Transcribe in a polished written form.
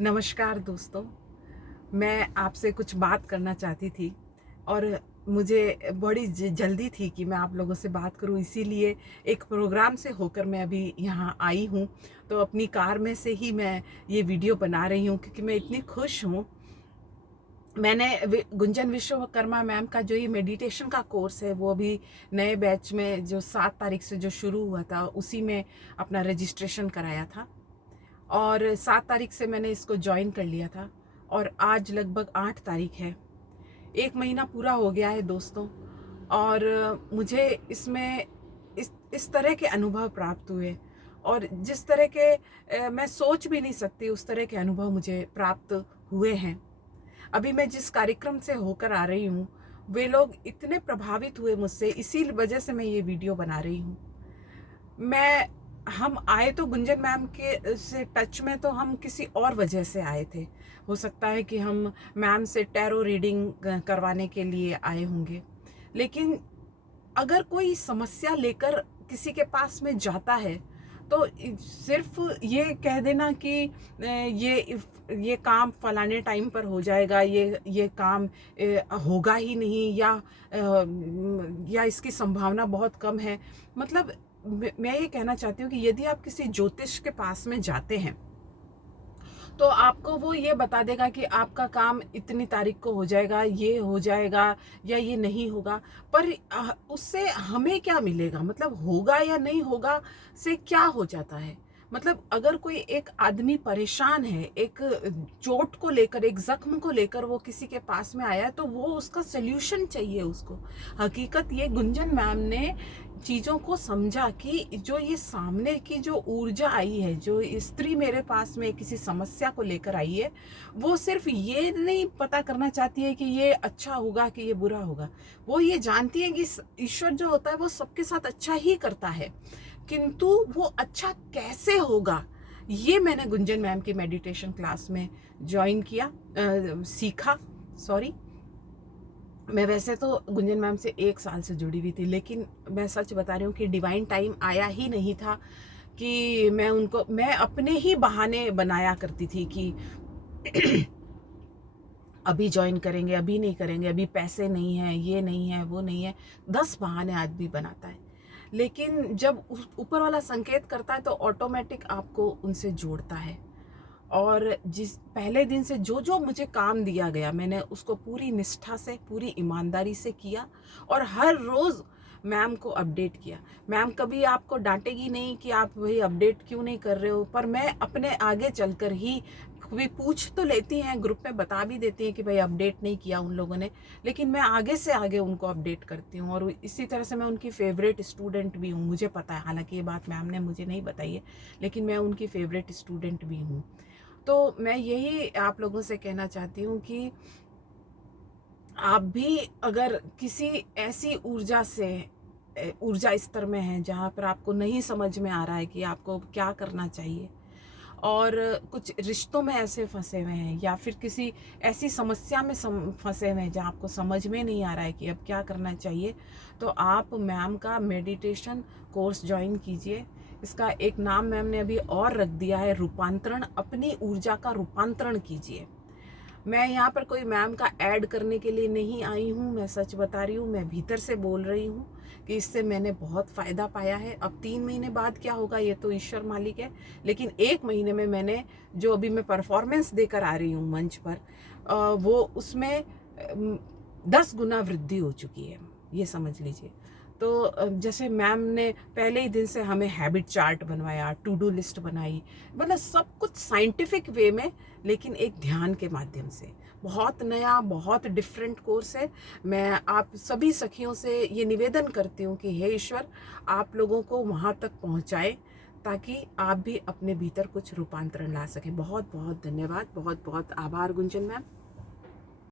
नमस्कार दोस्तों, मैं आपसे कुछ बात करना चाहती थी और मुझे बड़ी जल्दी थी कि मैं आप लोगों से बात करूं, इसीलिए एक प्रोग्राम से होकर मैं अभी यहाँ आई हूँ। तो अपनी कार में से ही मैं ये वीडियो बना रही हूँ क्योंकि मैं इतनी खुश हूँ। मैंने गुंजन विश्वकर्मा मैम का जो ये मेडिटेशन का कोर्स है वो अभी नए बैच में जो 7 तारीख से जो शुरू हुआ था उसी में अपना रजिस्ट्रेशन कराया था और 7 तारीख से मैंने इसको ज्वाइन कर लिया था और आज लगभग 8 तारीख है। 1 महीना पूरा हो गया है दोस्तों। और मुझे इसमें इस तरह के अनुभव प्राप्त हुए और जिस तरह के मैं सोच भी नहीं सकती उस तरह के अनुभव मुझे प्राप्त हुए हैं। अभी मैं जिस कार्यक्रम से होकर आ रही हूँ वे लोग इतने प्रभावित हुए मुझसे, इसी वजह से मैं ये वीडियो बना रही हूँ। मैं हम आए तो गुंजन मैम के से टच में तो हम किसी और वजह से आए थे। हो सकता है कि हम मैम से टैरो रीडिंग करवाने के लिए आए होंगे, लेकिन अगर कोई समस्या लेकर किसी के पास में जाता है तो सिर्फ ये कह देना कि ये काम फलाने टाइम पर हो जाएगा, ये काम होगा ही नहीं, या इसकी संभावना बहुत कम है। मतलब मैं ये कहना चाहती हूँ कि यदि आप किसी ज्योतिष के पास में जाते हैं तो आपको वो ये बता देगा कि आपका काम इतनी तारीख को हो जाएगा, ये हो जाएगा या ये नहीं होगा। पर उससे हमें क्या मिलेगा? मतलब होगा या नहीं होगा से क्या हो जाता है? मतलब अगर कोई एक आदमी परेशान है, एक चोट को लेकर, एक जख्म को लेकर वो किसी के पास में आया है तो वो उसका सल्यूशन चाहिए उसको। हकीकत ये गुंजन मैम ने चीज़ों को समझा कि जो ये सामने की जो ऊर्जा आई है, जो स्त्री मेरे पास में किसी समस्या को लेकर आई है, वो सिर्फ ये नहीं पता करना चाहती है कि ये अच्छा होगा कि ये बुरा होगा। वो ये जानती है कि ईश्वर जो होता है वो सबके साथ अच्छा ही करता है, किंतु वो अच्छा कैसे होगा ये मैंने गुंजन मैम की मेडिटेशन क्लास में ज्वाइन किया, सीखा। सॉरी, मैं वैसे तो गुंजन मैम से 1 साल से जुड़ी हुई थी, लेकिन मैं सच बता रही हूँ कि डिवाइन टाइम आया ही नहीं था कि मैं अपने ही बहाने बनाया करती थी कि अभी ज्वाइन करेंगे, अभी नहीं करेंगे, अभी पैसे नहीं हैं, ये नहीं है, वो नहीं है। 10 बहाने आदमी बनाता है, लेकिन जब ऊपर वाला संकेत करता है तो ऑटोमेटिक आपको उनसे जोड़ता है। और जिस पहले दिन से जो जो मुझे काम दिया गया मैंने उसको पूरी निष्ठा से, पूरी ईमानदारी से किया और हर रोज़ मैम को अपडेट किया। मैम कभी आपको डांटेगी नहीं कि आप वही अपडेट क्यों नहीं कर रहे हो, पर मैं अपने आगे चलकर ही, कभी पूछ तो लेती हैं, ग्रुप में बता भी देती हैं कि भाई अपडेट नहीं किया उन लोगों ने, लेकिन मैं आगे से आगे उनको अपडेट करती हूँ और इसी तरह से मैं उनकी फेवरेट स्टूडेंट भी हूँ। मुझे पता है, हालांकि ये बात मैम ने मुझे नहीं बताई है, लेकिन मैं उनकी फेवरेट स्टूडेंट भी हूँ। तो मैं यही आप लोगों से कहना चाहती हूँ कि आप भी अगर किसी ऐसी ऊर्जा स्तर में हैं जहाँ पर आपको नहीं समझ में आ रहा है कि आपको क्या करना चाहिए, और कुछ रिश्तों में ऐसे फंसे हुए हैं या फिर किसी ऐसी समस्या में फंसे हुए हैं जहाँ आपको समझ में नहीं आ रहा है कि अब क्या करना चाहिए, तो आप मैम का मेडिटेशन कोर्स ज्वाइन कीजिए। इसका एक नाम मैम ने अभी और रख दिया है, रूपांतरण। अपनी ऊर्जा का रूपांतरण कीजिए। मैं यहाँ पर कोई मैम का ऐड करने के लिए नहीं आई हूँ, मैं सच बता रही हूँ, मैं भीतर से बोल रही हूँ कि इससे मैंने बहुत फ़ायदा पाया है। अब 3 महीने बाद क्या होगा ये तो ईश्वर मालिक है, लेकिन 1 महीने में मैंने जो अभी मैं परफॉर्मेंस देकर आ रही हूँ मंच पर, वो उसमें 10 गुना वृद्धि हो चुकी है, ये समझ लीजिए। तो जैसे मैम ने पहले ही दिन से हमें हैबिट चार्ट बनवाया, टू डू लिस्ट बनाई, मतलब सब कुछ साइंटिफिक वे में, लेकिन एक ध्यान के माध्यम से। बहुत नया, बहुत डिफरेंट कोर्स है। मैं आप सभी सखियों से ये निवेदन करती हूँ कि हे ईश्वर, आप लोगों को वहाँ तक पहुँचाए ताकि आप भी अपने भीतर कुछ रूपांतरण ला सकें। बहुत बहुत धन्यवाद, बहुत बहुत आभार गुंजन मैम।